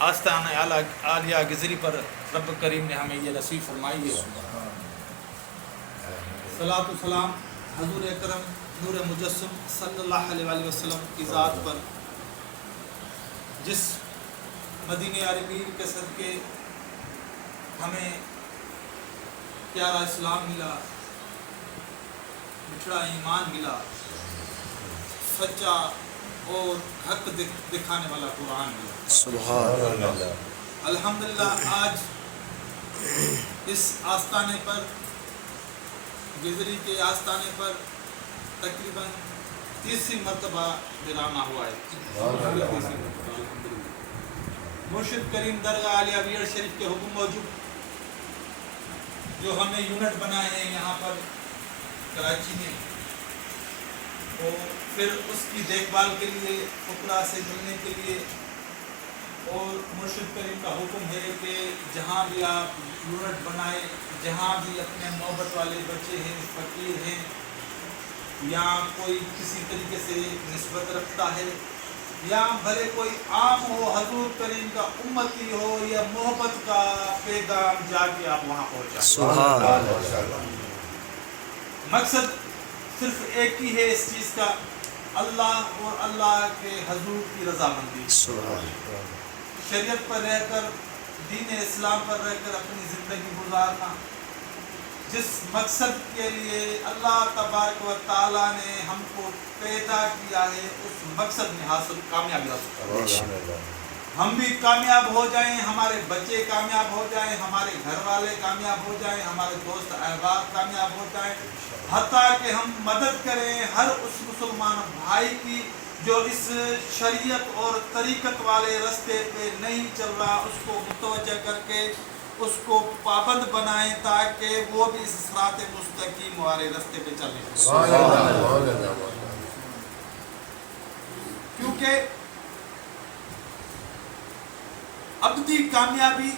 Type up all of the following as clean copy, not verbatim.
آستانہ عالیہ گزری پر رب کریم نے ہمیں یہ نصیب فرمائی ہے۔ صلاۃ و سلام حضور اکرم نور مجسم صلی اللہ علیہ وآلہ وسلم کی ذات پر، جس مدینہ عربی کے صدقے ہمیں پیارا اسلام ملا، بچھڑا ایمان ملا، سچا اور حق دکھانے والا قرآن ملا۔ سبحان اللہ۔ الحمدللہ آج اس آستانے پر، گزری کے آستانے پر تقریباً 30 مرتبہ ویرانہ ہوا ہے۔ مرشد کریم درگاہ عالیہ بیڑ شریف کے حکم موجود جو ہم نے یونٹ بنائے ہیں یہاں پر کراچی میں، اور پھر اس کی دیکھ بھال کے لیے، فقراء سے ملنے کے لیے، اور مرشد کریم کا حکم ہے کہ جہاں بھی آپ یونٹ بنائے، جہاں بھی اپنے محبت والے بچے ہیں، فقیر ہیں، یا کوئی کسی طریقے سے نسبت رکھتا ہے، یا بھلے کوئی عام ہو، حضور کریم کا امتی ہو، یا محبت کا پیغام جا کے آپ وہاں پہنچائیں۔ سبحان اللہ۔ مقصد صرف ایک ہی ہے اس چیز کا، اللہ اور اللہ کے حضور کی رضامندی۔ سبحان اللہ۔ شریعت پر رہ کر، دین اسلام پر رہ کر اپنی زندگی گزارنا، جس مقصد کے لیے اللہ تبارک و تعالیٰ نے ہم کو پیدا کیا ہے، اس مقصد میں حاصل کامیابی حاصل کریں۔ ہم بھی کامیاب ہو جائیں، ہمارے بچے کامیاب ہو جائیں، ہمارے گھر والے کامیاب ہو جائیں، ہمارے دوست احباب کامیاب ہو جائیں، حتیٰ کہ ہم مدد کریں ہر اس مسلمان بھائی کی جو اس شریعت اور طریقت والے راستے پہ نہیں چل رہا، اس کو متوجہ کر کے اس کو پابند بنائیں تاکہ وہ بھی اس صراط مستقیم والے راستے پہ چلیں۔ کیونکہ ابدی کامیابی،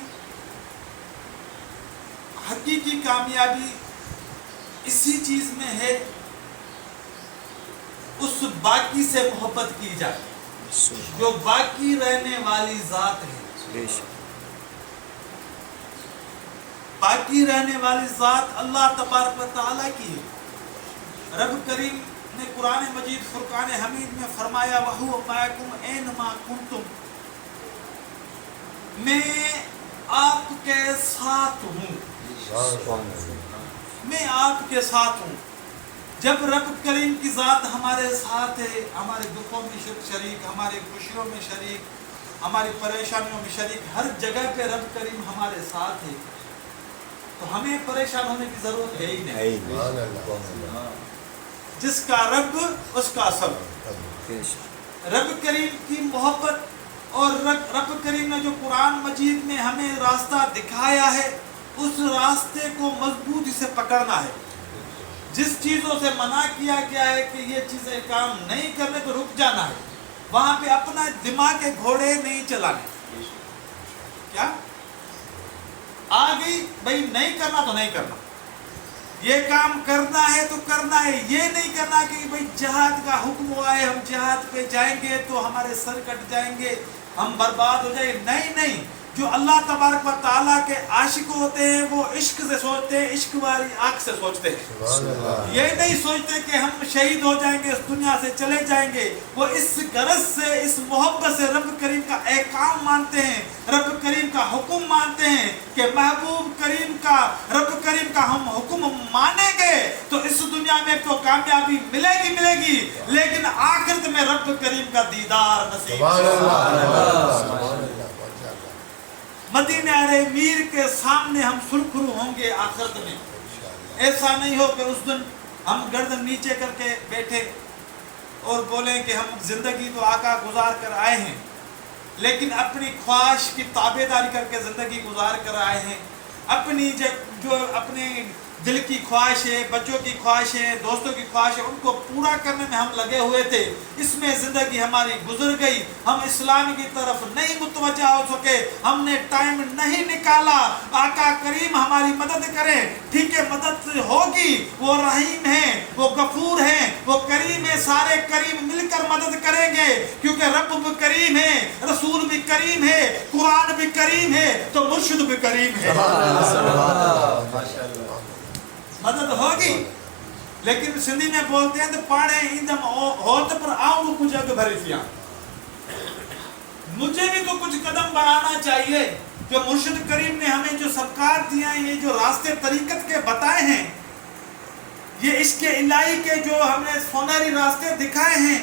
حقیقی کامیابی اسی چیز میں ہے، اس باقی سے محبت کی جائے جو باقی رہنے والی ذات ہے۔ باقی رہنے والی ذات اللہ تبارک و تعالیٰ کی ہے۔ رب کریم نے قرآن مجید فرقان حمید میں فرمایا وَهُوَ مَعَكُمْ أَيْنَمَا كُنْتُمْ، میں آپ کے ساتھ ہوں، میں آپ کے ساتھ ہوں۔ جب رب کریم کی ذات ہمارے ساتھ ہے، ہمارے دکھوں میں شریک، ہمارے خوشیوں میں شریک، ہماری پریشانیوں میں شریک، ہر جگہ پہ رب کریم ہمارے ساتھ ہے، تو ہمیں پریشان ہونے کی ضرورت ہے ہی نہیں۔ جس کا رب اس کا سب۔ رب کریم کی محبت اور رب کریم نے جو قرآن مجید میں ہمیں راستہ دکھایا ہے، اس راستے کو مضبوطی سے پکڑنا ہے۔ جس چیزوں سے منع کیا گیا ہے کہ یہ چیزیں کام نہیں کرنے تو رک جانا ہے، وہاں پہ اپنا دماغ کے گھوڑے نہیں چلانے۔ کیا آگئی بھئی نہیں کرنا تو نہیں کرنا، یہ کام کرنا ہے تو کرنا ہے، یہ نہیں کرنا کہ بھئی جہاد کا حکم ہوا ہے ہم جہاد پہ جائیں گے تو ہمارے سر کٹ جائیں گے، ہم برباد ہو جائیں گے۔ نہیں نہیں، جو اللہ تبارک و تعالیٰ کے عاشق ہوتے ہیں وہ عشق سے سوچتے ہیں، عشق والی آنکھ سے سوچتے ہیں۔ یہ نہیں سوچتے کہ ہم شہید ہو جائیں گے، اس دنیا سے چلے جائیں گے، وہ اس غرض سے، اس محبت سے رب کریم کا احکام مانتے ہیں، رب کریم کا حکم مانتے ہیں کہ محبوب کریم کا، رب کریم کا ہم حکم مانیں گے تو اس دنیا میں تو کامیابی ملے گی، لیکن آخرت میں رب کریم کا دیدار نصیب۔ مدینہ میر کے سامنے ہم سرخرو ہوں گے آخرت میں۔ ایسا نہیں ہو کہ اس دن ہم گردن نیچے کر کے بیٹھے اور بولیں کہ ہم زندگی تو آقا گزار کر آئے ہیں، لیکن اپنی خواہش کی تابع داری کر کے زندگی گزار کر آئے ہیں، اپنی جو اپنے دل کی خواہش ہے، بچوں کی خواہش ہے، دوستوں کی خواہش ہے، ان کو پورا کرنے میں ہم لگے ہوئے تھے، اس میں زندگی ہماری گزر گئی، ہم اسلام کی طرف نہیں متوجہ ہو سکے، ہم نے ٹائم نہیں نکالا۔ آقا کریم ہماری مدد کریں، ٹھیک ہے مدد ہوگی، وہ رحیم ہیں، وہ غفور ہیں، وہ کریم ہیں، سارے کریم مل کر مدد کریں گے، کیونکہ رب بھی کریم ہے، رسول بھی کریم ہے, قرآن بھی کریم ہے, تو مرشد بھی کریم ہے. مدد ہوگی. لیکن سندھی میں بولتے ہیں تو پاڑے ایندم ہوت پر آؤں کچھ اگ بھری تھیا. مجھے بھی تو کچھ قدم بڑھانا چاہیے. جو مرشد کریم نے ہمیں جو سبقات دیا ہیں, یہ جو راستے طریقت کے بتائے ہیں, یہ اس کے الہی کے جو ہم نے سونہری راستے دکھائے ہیں,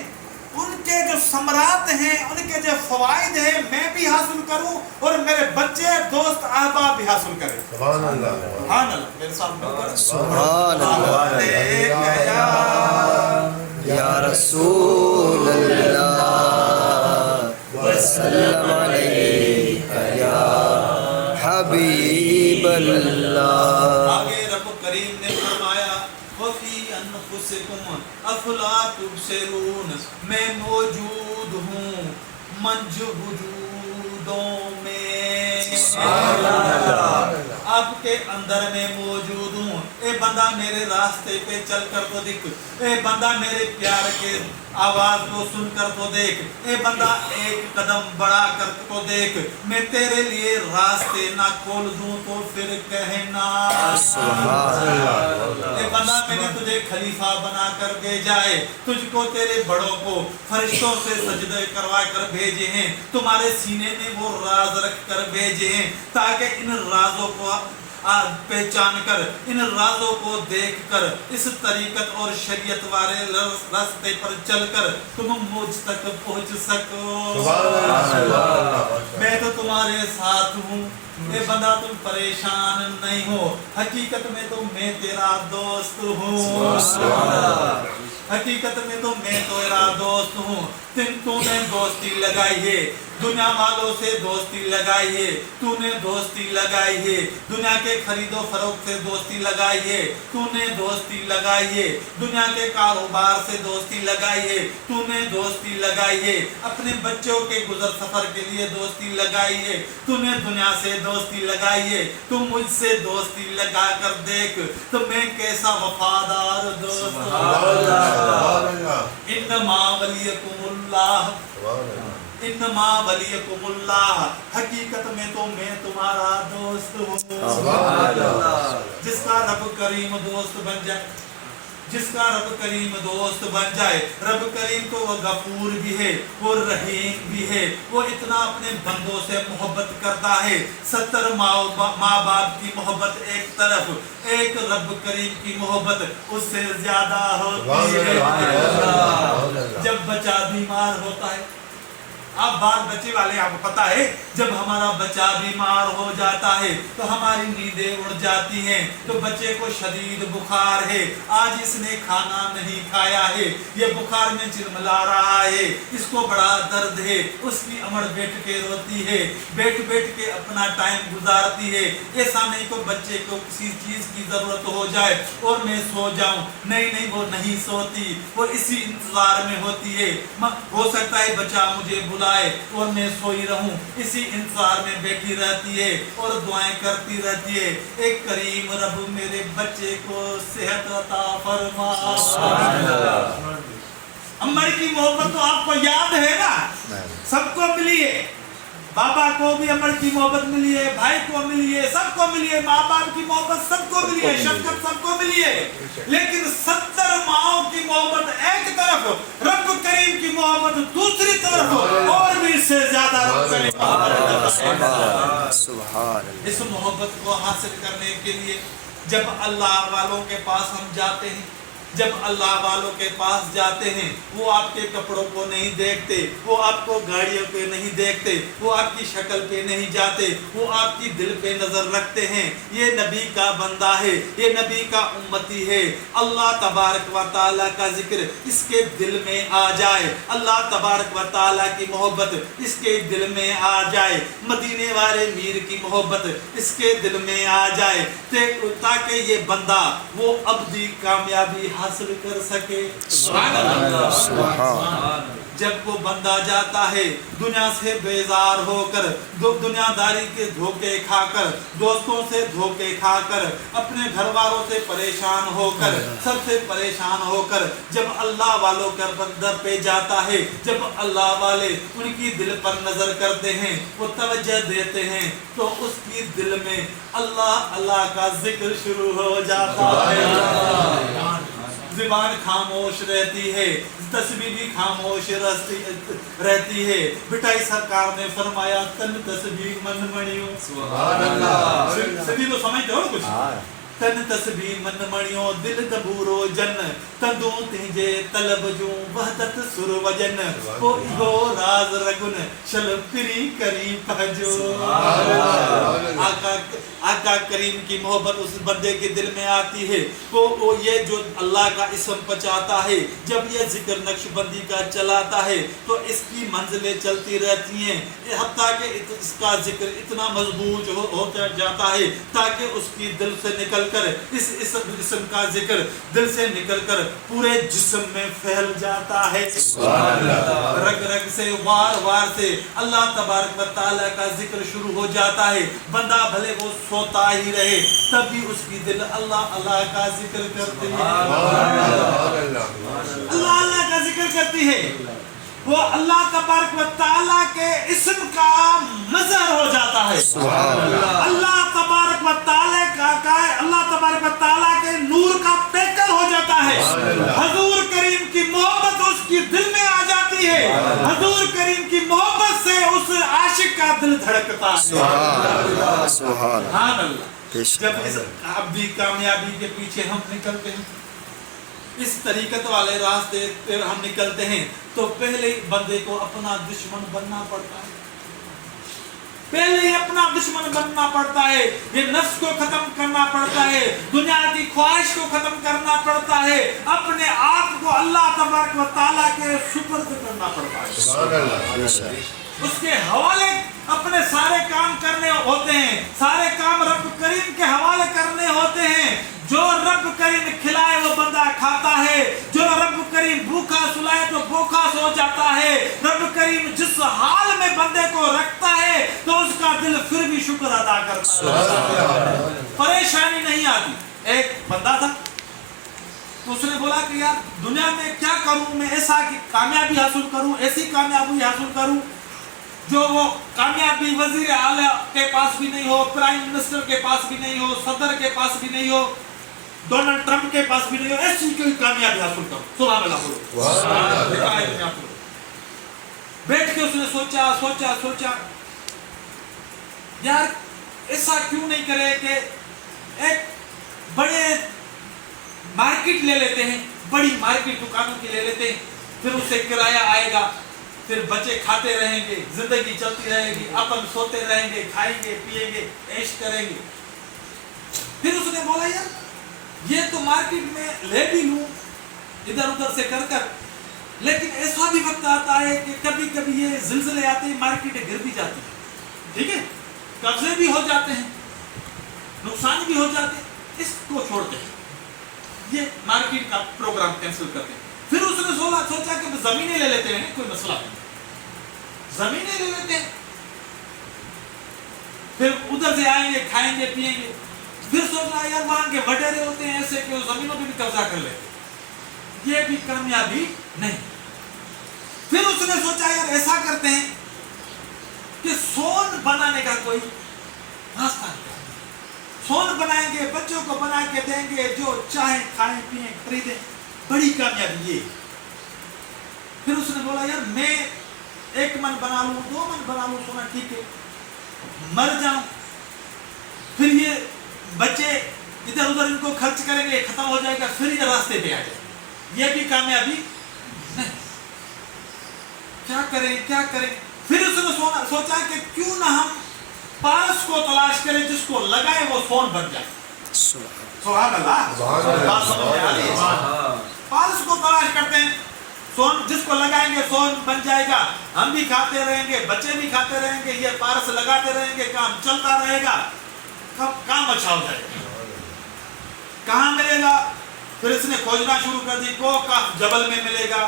ان کے جو ثمرات ہیں, ان کے جو فوائد ہیں, میں بھی حاصل کروں اور میرے بچے, دوست, احباب بھی حاصل کریں. سبحان اللہ. سبحان اللہ. میرے ساتھ مل کر سبحان اللہ یا رسول اللہ وسلم علیک یا حبیب اللہ. آگے رب کریم نے فرمایا وَفِي أَنفُسِكُمْ أَفَلَا تُبْصِرُونَ, میں موجود ہوں منج وجودوں میں, آپ کے اندر میں موجود ہوں. اے بندہ میرے راستے پہ چل کر تو دیکھ, اے بندہ میرے پیار کے آواز کو سن کر تو دیکھ, اے بندہ ایک قدم بڑھا کر تو دیکھ. میں تیرے لیے راستے نہ کھول دوں تو پھر کہنا اے بندہ میں نے تجھے خلیفہ بنا کر بھیجا ہے, تجھ کو تیرے بڑوں کو فرشتوں سے سجدے کروا کر بھیجے ہیں, تمہارے سینے میں وہ راز رکھ کر بھیجے ہیں تاکہ ان رازوں کو پہچان کر, ان رازوں کو دیکھ کر, اس طریقت اور شریعت والے راستے پر چل کر تم مجھ تک پہنچ سکو. میں تو تمہارے ساتھ ہوں. اے بندہ تم پریشان نہیں ہو, حقیقت میں تو میں تیرا دوست ہوں. حقیقت میں تو میں تیرا دوست ہوں. تو نے دوستی لگائی ہے, دنیا والوں سے دوستی لگائی ہے, تو نے دوستی لگائی ہے, دنیا کے خرید و فروخت سے دوستی لگائی ہے, تو نے دوستی لگائی ہے, دنیا کے کاروبار سے دوستی لگائی ہے, تو نے دوستی لگائی ہے, اپنے بچوں کے گزر سفر کے لیے دوستی لگائی ہے, تو نے دنیا سے دوستی لگائی ہے. تو مجھ سے دوستی لگا کر دیکھ تو میں کیسا وفادار دوست ہوں. انما ولیکم اللہ, انما ولیکم اللہ, حقیقت میں تو میں تمہارا دوست ہوں. جس کا رب کریم دوست بن جائے, جس کا رب کریم دوست بن جائے, رب کریم تو وہ غفور بھی ہے, وہ رحیم بھی ہے, وہ اتنا اپنے بندوں سے محبت کرتا ہے. 70 ماں باپ کی محبت ایک طرف, ایک رب کریم کی محبت اس سے زیادہ ہوتی ہے. جب بچہ بیمار ہوتا ہے, آپ بال بچے والے آپ کو پتا ہے, جب ہمارا بچہ بیمار ہو جاتا ہے تو ہماری نیندیں اڑ جاتی ہیں. تو بچے کو شدید بخار ہے, آج اس نے کھانا نہیں کھایا ہے, یہ بخار میں چلملا رہا ہے, اس کو بڑا درد ہے, اس کی امڑ بیٹھ کے روتی ہے, بیٹھ کے اپنا ٹائم گزارتی ہے. ایسا نہیں کہ بچے کو کسی چیز کی ضرورت ہو جائے اور میں سو جاؤں, نہیں, وہ نہیں سوتی, وہ اسی انتظار میں ہوتی ہے. ہو سکتا ہے بچہ مجھے بلائے اور میں سوئی رہوں, اسی انتظار میں بیٹھی رہتی ہے اور دعائیں کرتی رہتی ہے. ایک کریم رب میرے بچے کو صحت عطا فرما. امر کی محبت تو آپ کو یاد ہے نا, سب کو ملی ہے. بابا کو بھی امر کی محبت ملی ہے, بھائی کو ملی ہے, سب کو ملی ہے. ماں باپ کی محبت سب کو ملی ہے, شفقت سب کو ملی ہے. لیکن 70 ماؤں کی محبت ایک طرف, رب کریم کی محبت دوسری طرف, اور بھی اس سے زیادہ رب کریم محبت. اس محبت کو حاصل کرنے کے لیے جب اللہ والوں کے پاس ہم جاتے ہیں, جب اللہ والوں کے پاس جاتے ہیں, وہ آپ کے کپڑوں کو نہیں دیکھتے, وہ آپ کو گاڑیوں پہ نہیں دیکھتے, وہ آپ کی شکل پہ نہیں جاتے, وہ آپ کی دل پہ نظر رکھتے ہیں. یہ نبی کا بندہ ہے, یہ نبی کا امتی ہے. اللہ تبارک و تعالیٰ کا ذکر اس کے دل میں آ جائے, اللہ تبارک و تعالیٰ کی محبت اس کے دل میں آ جائے, مدینے والے میر کی محبت اس کے دل میں آ جائے, تاکہ یہ بندہ وہ ابدی کامیابی حاصل کر سکے. سبحان اللہ. جب وہ بندہ جاتا ہے دنیا سے بیزار ہو کر، دنیا داری کے دھوکے کھا کر، دوستوں سے دھوکے کھا کر، اپنے گھر والوں سے پریشان ہو کر، سب سے پریشان ہو کر جب اللہ والوں کے در پہ جاتا ہے، جب اللہ والے ان کی دل پر نظر کرتے ہیں، وہ توجہ دیتے ہیں، تو اس کی دل میں اللہ اللہ کا ذکر شروع ہو جاتا ہے۔ زبان خاموش رہتی ہے، تسبیح بھی خاموش رہتی ہے۔ بٹائی سرکار نے فرمایا تن تسبیح من منیوں، سبحان اللہ، سبھی تو سمجھتے ہو کچھ؟ تن تسبیح من منیوں دل دبورو جن تندوں تنجے طلب جوں وحدت سر وجن وہ ایہو راز رگن شل پری کری پہجو۔ آقا کریم کی محبت اس بندے کے دل میں آتی ہے، وہ یہ جو اللہ کا اسم پچاتا ہے، جب یہ ذکر نقش بندی کا چلاتا ہے تو اس کی منزلیں چلتی رہتی ہیں، حتیٰ کہ اس کا ذکر اتنا مضبوط ہوتا جاتا ہے تاکہ اس کی دل سے نکل کر اس اسم کا ذکر دل سے نکل کر پورے جسم میں پھیل جاتا ہے۔ رگ رگ سے وار وار سے اللہ تبارک و تعالیٰ کا ذکر شروع ہو جاتا ہے۔ بندہ بھلے وہ سوتا ہی رہے تب بھی اس کی دل اللہ اللہ کا ذکر کرتی ہے، اللہ اللہ کا ذکر کرتی ہے۔ وہ اللہ تبارک و تعالیٰ کے اسم کا مظہر ہو جاتا ہے، اللہ تبارک و تعالیٰ کے نور کا پیکر ہو جاتا ہے۔ حضور کریم کی محبت اس کی دل میں آ جاتی ہے، حضور کریم کی محبت سے اس عاشق کا دل دھڑکتا ہے۔ سبحان اللہ۔ جب اس ابدی کامیابی کے پیچھے ہم نکلتے ہیں، اس طریقت والے راستے پر ہم نکلتے ہیں، تو پہلے بندے کو اپنا دشمن بننا پڑتا ہے، پہلے ہی اپنا دشمن بننا پڑتا ہے، یہ نفس کو ختم کرنا پڑتا ہے، دنیا کی خواہش کو ختم کرنا پڑتا ہے، اپنے آپ کو اللہ تبارک و تعالیٰ کے سپرد کرنا پڑتا ہے، اس کے حوالے اپنے سارے کام کرنے ہوتے ہیں، سارے کام رب کریم کے حوالے کرنے ہوتے ہیں۔ جو رب کریم کھلائے وہ بندہ کھاتا ہے، جو رب کریم بھوکا سلائے تو بھوکا سو جاتا ہے، رب کریم جس حال میں بندے کو رکھتا ہے تو اس کا دل پھر بھی شکر ادا کرتا ہے، پریشانی نہیں آتی۔ ایک بندہ تھا تو اس نے بولا کہ یار دنیا میں کیا کروں، میں ایسا کامیابی حاصل کروں، ایسی کامیابی حاصل کروں جو وہ کامیابی وزیر اعلیٰ کے پاس بھی نہیں ہو، پرائم منسٹر کے پاس بھی نہیں ہو، صدر کے پاس بھی نہیں ہو، ڈونلڈ ٹرمپ کے پاس بھی نہیں ہو، ایسی کوئی کامیابی حاصل کرو۔ سبحان اللہ بولو۔ بیٹھ کے اس نے سوچا یار ایسا کیوں نہیں کرے کہ ایک بڑے مارکیٹ لے لیتے ہیں، بڑی مارکیٹ دکانوں کی لے لیتے ہیں، پھر اس سے کرایہ آئے گا، پھر بچے کھاتے رہیں گے، زندگی چلتی رہے گی، اپن سوتے رہیں گے، کھائیں گے، پیئیں گے، عیش کریں گے۔ پھر اس نے بولا یار یہ تو مارکیٹ میں لے بھی لوں ادھر ادھر سے کر، لیکن ایسا بھی وقت آتا ہے کہ کبھی کبھی یہ زلزلے آتے ہیں، مارکیٹیں گر بھی جاتی ہیں، ٹھیک ہے، قبضے بھی ہو جاتے ہیں، نقصان بھی ہو جاتے ہیں، اس کو چھوڑتے ہیں، یہ مارکیٹ کا پروگرام کینسل کرتے ہیں۔ پھر اس نے سوچا کہ زمینیں لے لیتے ہیں، کوئی مسئلہ نہیں، زمینیں لے لیتے ہیں، پھر ادھر سے آئیں گے، کھائیں گے، پیئیں گے۔ پھر سوچا یار وہاں کے وڈیرے ہوتے ہیں ایسے کہ وہ زمینوں پہ بھی قبضہ کر لیتے، یہ بھی کامیابی نہیں۔ پھر اس نے سوچا یار ایسا کرتے ہیں کہ سون بنانے کا کوئی راستہ نکالیں، سون بنائیں گے، بچوں کو بنا کے دیں گے، جو چاہیں کھائیں پیئیں خریدیں، بڑی کامیابی یہ۔ پھر اس نے بولا یار میں 1 من بنا لوں، 2 من بنا لوں سونا، ٹھیک ہے، مر جاؤں، پھر یہ بچے ادھر ادھر ان کو خرچ کریں گے، ختم ہو جائے گا، پھر ادھر راستے پہ آ جائے، یہ بھی کامیابی نہیں، کیا کریں۔ پھر اس نے سوچا کہ کیوں نہ ہم پارس کو تلاش کریں، جس کو لگائے وہ سون بن جائے۔ سبحان اللہ، بات سمجھ میں آ رہی ہے؟ پارس کو تلاش کرتے ہیں، سون جس کو لگائیں گے سون بن جائے گا، ہم بھی کھاتے رہیں گے، بچے بھی کھاتے رہیں گے، یہ پارس لگاتے رہیں گے، کام چلتا رہے گا، کام اچھا ہو جائے گا۔ کہاں ملے گا؟ پھر اس نے کھوجنا شروع کر دی، کو کا جبل میں ملے گا،